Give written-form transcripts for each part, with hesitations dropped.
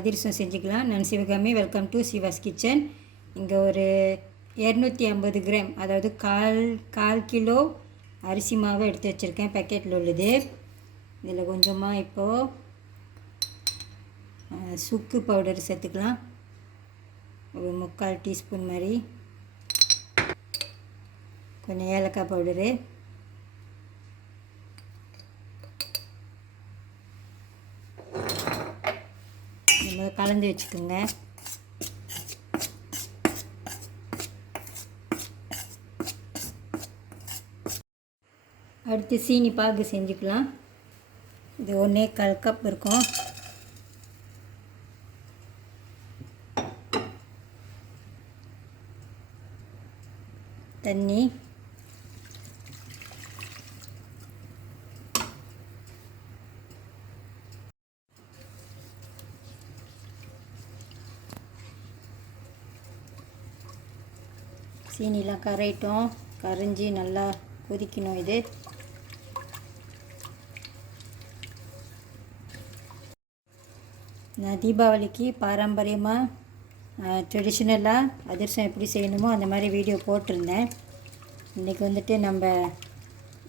அதிரசம் செஞ்சுக்கலாம். நான் Sivakami. Welcome to Siva's kitchen. இங்கே ஒரு 250 கிராம், அதாவது கால் கிலோ அரிசி மாவு எடுத்து வச்சுருக்கேன். பேக்கெட்டில் உள்ளது. இதில் கொஞ்சமாக இப்போது சுக்கு பவுடர் சேர்த்துக்கலாம். ஒரு 3/4 டீஸ்பூன் மாதிரி. கொஞ்சம் ஏலக்காய் பவுடரு, கலந்து வச்சுக்கோங்க. அடுத்து சீனி பாகு செஞ்சுக்கலாம். இது 1/4 கப் இருக்கும். தண்ணி, சீனிலாம் கரைஞ்சி நல்லா கொதிக்கணும். இது நான் தீபாவளிக்கு பாரம்பரியமாக ட்ரெடிஷ்னலாக அதிரசம் எப்படி செய்யணுமோ அந்த மாதிரி வீடியோ போட்டிருந்தேன். இன்றைக்கி வந்துட்டு நம்ம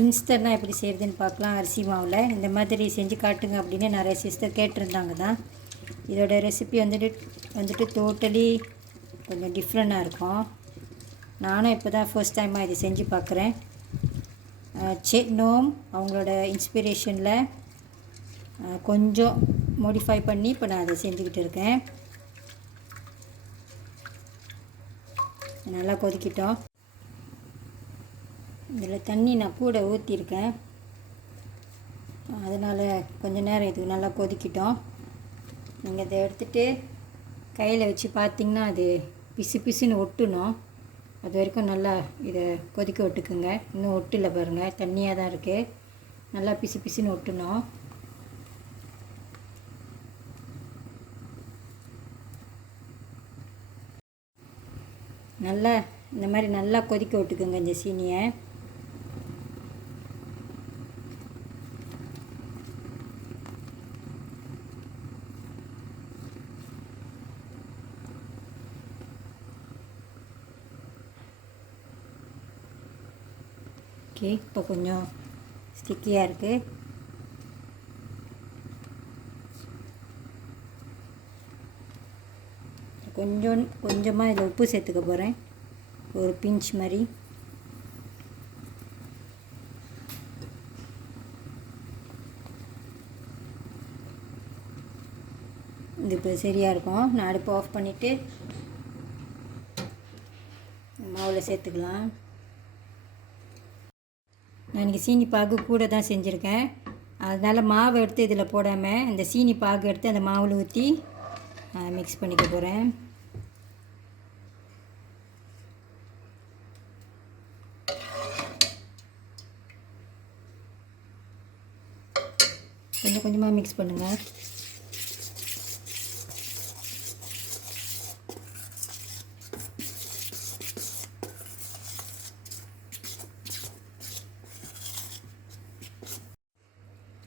இன்ஸ்டன்ட்டாக எப்படி செய்கிறதுன்னு பார்க்கலாம். அரிசி மாவில் இந்த மாதிரி செஞ்சு காட்டுங்க அப்படின்னு நிறைய சிஸ்டர் கேட்டிருந்தாங்க தான். இதோட ரெசிபி வந்துட்டு டோட்டலி கொஞ்சம் டிஃப்ரெண்ட்டாக இருக்கும். நானும் இப்போ தான் ஃபர்ஸ்ட் டைமாக இது செஞ்சு பார்க்குறேன். நோம் அவங்களோட இன்ஸ்பிரேஷனில் கொஞ்சம் மோடிஃபை பண்ணி இப்போ நான் அதை செஞ்சுக்கிட்டு இருக்கேன். நல்லா கொதிக்கிட்டோம். இதில் தண்ணி நான் கூட ஊற்றிருக்கேன், அதனால் கொஞ்சம் நேரம் இது நல்லா கொதிக்கிட்டோம். நீங்கள் இதை எடுத்துகிட்டு கையில் வச்சு பார்த்திங்கன்னா அது பிசு பிசுன்னு ஒட்டணும். அது வரைக்கும் நல்லா இதை கொதிக்க விட்டுக்குங்க. இன்னும் ஒட்டில் பாருங்கள், தண்ணியாக தான் இருக்குது. நல்லா பிசு பிசுன்னு ஒட்டணும். நல்லா இந்த மாதிரி நல்லா கொதிக்க விட்டுக்குங்க இந்த சீனியை. ஓகே, இப்போ கொஞ்சம் ஸ்டிக்கியாக இருக்குது. கொஞ்சமாக இதில் உப்பு சேர்த்துக்க போகிறேன், ஒரு பிஞ்ச் மாதிரி. இது இப்போ சரியாக இருக்கும். நான் அடுப்பு ஆஃப் பண்ணிவிட்டு மாவில் சேர்த்துக்கலாம். நான் இன்றைக்கி சீனி பாகு கூட தான் செஞ்சுருக்கேன். அதனால் மாவு எடுத்து இதில் போடாமல் இந்த சீனி பாகு எடுத்து அந்த மாவில் ஊற்றி மிக்ஸ் பண்ணிக்க போகிறேன். கொஞ்சம் கொஞ்சமாக மிக்ஸ் பண்ணுங்கள்.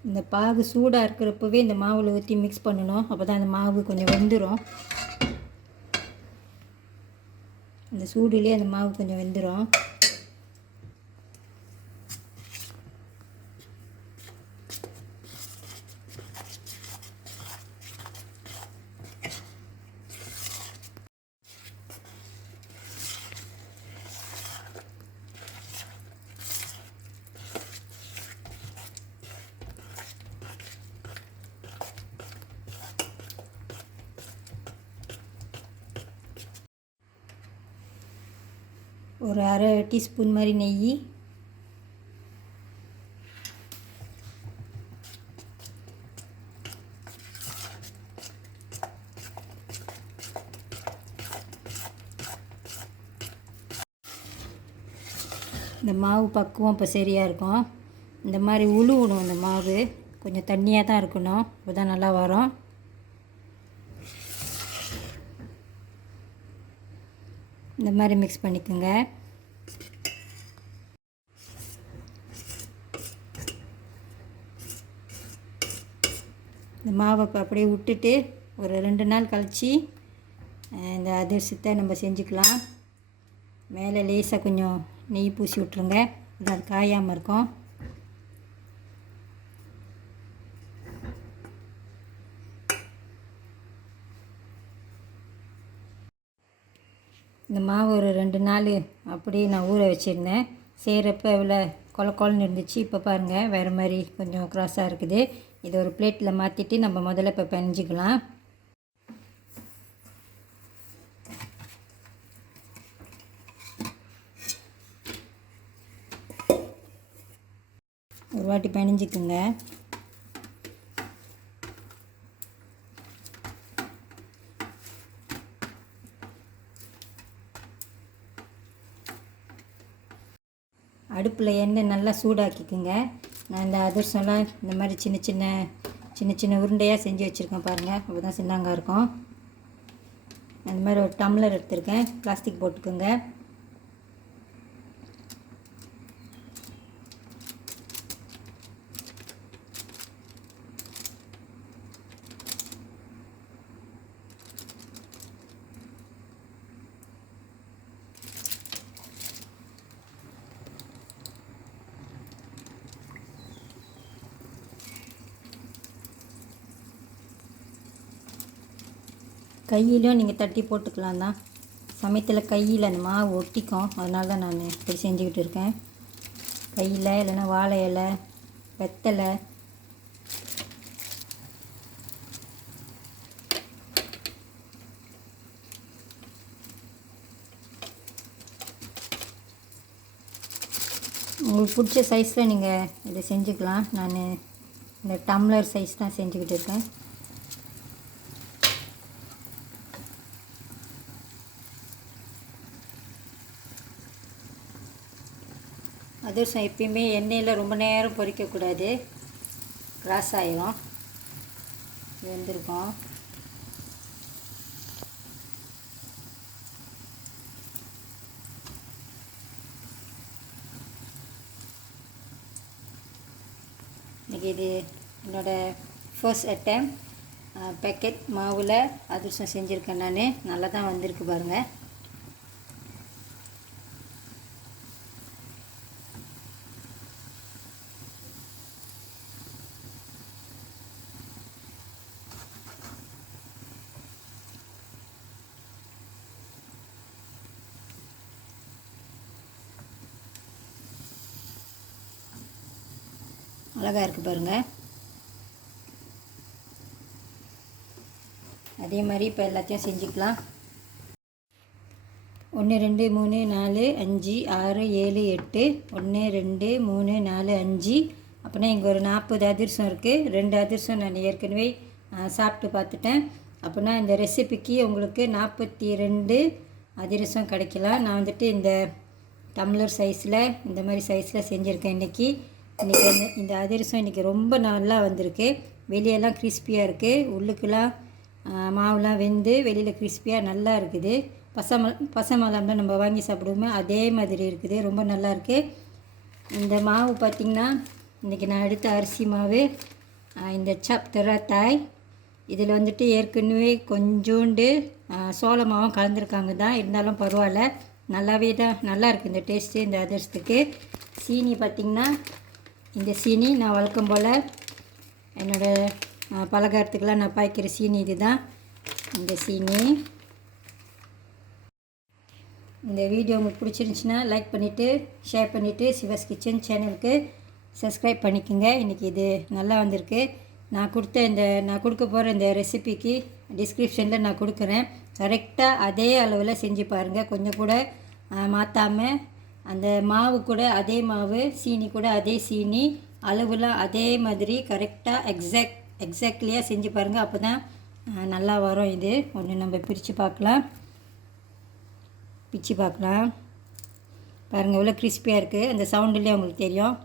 இந்த பாகு சூடாக இருக்கிறப்பவே இந்த மாவில் ஊற்றி மிக்ஸ் பண்ணணும். அப்போ தான் அந்த மாவு கொஞ்சம் வெந்துடும். இந்த சூடுலேயே அந்த மாவு கொஞ்சம் வெந்துடும். ஒரு அரை டீஸ்பூன் மாதிரி நெய், இந்த மாவு பக்குவம் இப்போ சரியாக இருக்கும். இந்த மாதிரி உழுவணும். இந்த மாவு கொஞ்சம் தண்ணியாக தான் இருக்கணும், அப்போ தான் நல்லா வரும். இந்த மாதிரி மிக்ஸ் பண்ணிக்கோங்க. இந்த மாவை அப்படியே விட்டுட்டு ஒரு 2 நாள் கழித்து இந்த அதிரசத்தை நம்ம செஞ்சுக்கலாம். மேலே லேசாக கொஞ்சம் நெய் பூசி விட்ருங்க, அது காயாமல் இருக்கும். இந்த மாவு ஒரு 2 நாள் அப்படியே நான் ஊற வச்சுருந்தேன். செய்கிறப்ப இவ்வளோ கொலன்னு இருந்துச்சு. இப்போ பாருங்கள் வேறு மாதிரி கொஞ்சம் க்ராஸாக இருக்குது. இதை ஒரு பிளேட்டில் மாற்றிட்டு நம்ம முதல்ல இப்போ பிணைஞ்சிக்கலாம். ஒரு வாட்டி பிணைஞ்சிக்குங்க. அடுப்பில் எண்ணெய் நல்லா சூடாக்கிக்குங்க. நான் இந்த அதிரசம்லாம் இந்த மாதிரி சின்ன சின்ன உருண்டையாக செஞ்சு வச்சுருக்கேன் பாருங்கள். அப்போ தான் சின்னங்காய் இருக்கும். அந்த மாதிரி ஒரு டம்ளர் எடுத்துருக்கேன், பிளாஸ்டிக் போட்டுக்கோங்க. கையிலும் நீங்கள் தட்டி போட்டுக்கலாம் தான். சமயத்தில் கையில் அந்த மாவு ஒட்டிக்கும், அதனால தான் நான் இப்படி செஞ்சுக்கிட்டு இருக்கேன். கையில் இல்லைன்னா வாழை இலை, வெத்தலை, உங்களுக்கு பிடிச்ச சைஸில் நீங்கள் இதை செஞ்சுக்கலாம். நான் இந்த டம்ளர் சைஸ் தான் செஞ்சுக்கிட்டு இருக்கேன். அதிரசம் எப்பயுமே எண்ணெயில் ரொம்ப நேரம் பொரிக்கக்கூடாது, கிராஸ் ஆகிடும். வெந்திருக்கும். இன்றைக்கி இது என்னோடய ஃபர்ஸ்ட் அட்டம் பேக்கெட் மாவில் அதிரசம் செஞ்சுருக்கேன். நான் நல்லா தான் வந்திருக்கு பாருங்கள். அழகாக இருக்குது பாருங்கள். அதே மாதிரி இப்போ எல்லாத்தையும் செஞ்சுக்கலாம். 1 2 3 4 5 6 7 8 1 2 3 4 5. அப்படின்னா இங்கே ஒரு 40 அதிரசம் இருக்குது. 2 அதிரசம் நான் ஏற்கனவே சாப்பிட்டு பார்த்துட்டேன். அப்படின்னா இந்த ரெசிபிக்கு உங்களுக்கு 42 அதிரசம் கிடைக்கலாம். நான் வந்துட்டு இந்த டம்ளர் சைஸில் இந்த மாதிரி சைஸில் செஞ்சுருக்கேன். இன்றைக்கி இந்த அதிரசம் இன்றைக்கி ரொம்ப நல்லா வந்திருக்கு. வெளியெல்லாம் கிறிஸ்பியாக இருக்குது, உள்ளுக்கெல்லாம் மாவுலாம் வெந்து வெளியில் கிறிஸ்பியாக நல்லா இருக்குது. பசமாலாம்லாம் நம்ம வாங்கி சாப்பிடுவோமே அதே மாதிரி இருக்குது, ரொம்ப நல்லா இருக்குது. இந்த மாவு பார்த்திங்கன்னா இன்றைக்கி நான் எடுத்த அரிசி மாவு, இந்த சப் தராத்தாய். இதில் வந்துட்டு ஏற்கனவே கொஞ்சோண்டு சோள மாவும் கலந்துருக்காங்க தான், இருந்தாலும் பரவாயில்ல, நல்லாவே தான் நல்லா இருக்குது இந்த டேஸ்ட்டு இந்த அதிரசத்துக்கு. சீனி பார்த்திங்கன்னா இந்த சீனி நான் வழக்கம் போல் என்னோடய பலகாரத்துக்கெல்லாம் நான் பாய்க்கிற சீனி இது தான். இந்த சீனி. இந்த வீடியோ உங்களுக்கு பிடிச்சிருந்துச்சின்னா லைக் பண்ணிவிட்டு ஷேர் பண்ணிவிட்டு சிவாஸ் கிச்சன் சேனலுக்கு சப்ஸ்கிரைப் பண்ணிக்கோங்க. இன்றைக்கி இது நல்லா வந்திருக்கு. நான் கொடுக்க போகிற இந்த ரெசிபிக்கு டிஸ்கிரிப்ஷனில் நான் கொடுக்குறேன். கரெக்டாக அதே அளவில் செஞ்சு பாருங்கள், கொஞ்சம் கூட மாற்றாமல். அந்த மாவு கூட அதே மாவு, சீனி கூட அதே சீனி, அளவுலாம் அதே மாதிரி கரெக்டாக எக்ஸாக்ட்லியாக செஞ்சு பாருங்கள். அப்போ தான் நல்லா வரும். இது ஒன்று நம்ம பிரித்து பார்க்கலாம். பாருங்கள் எவ்வளோ கிறிஸ்பியாக இருக்குது. அந்த சவுண்டுலேயே உங்களுக்கு தெரியும்.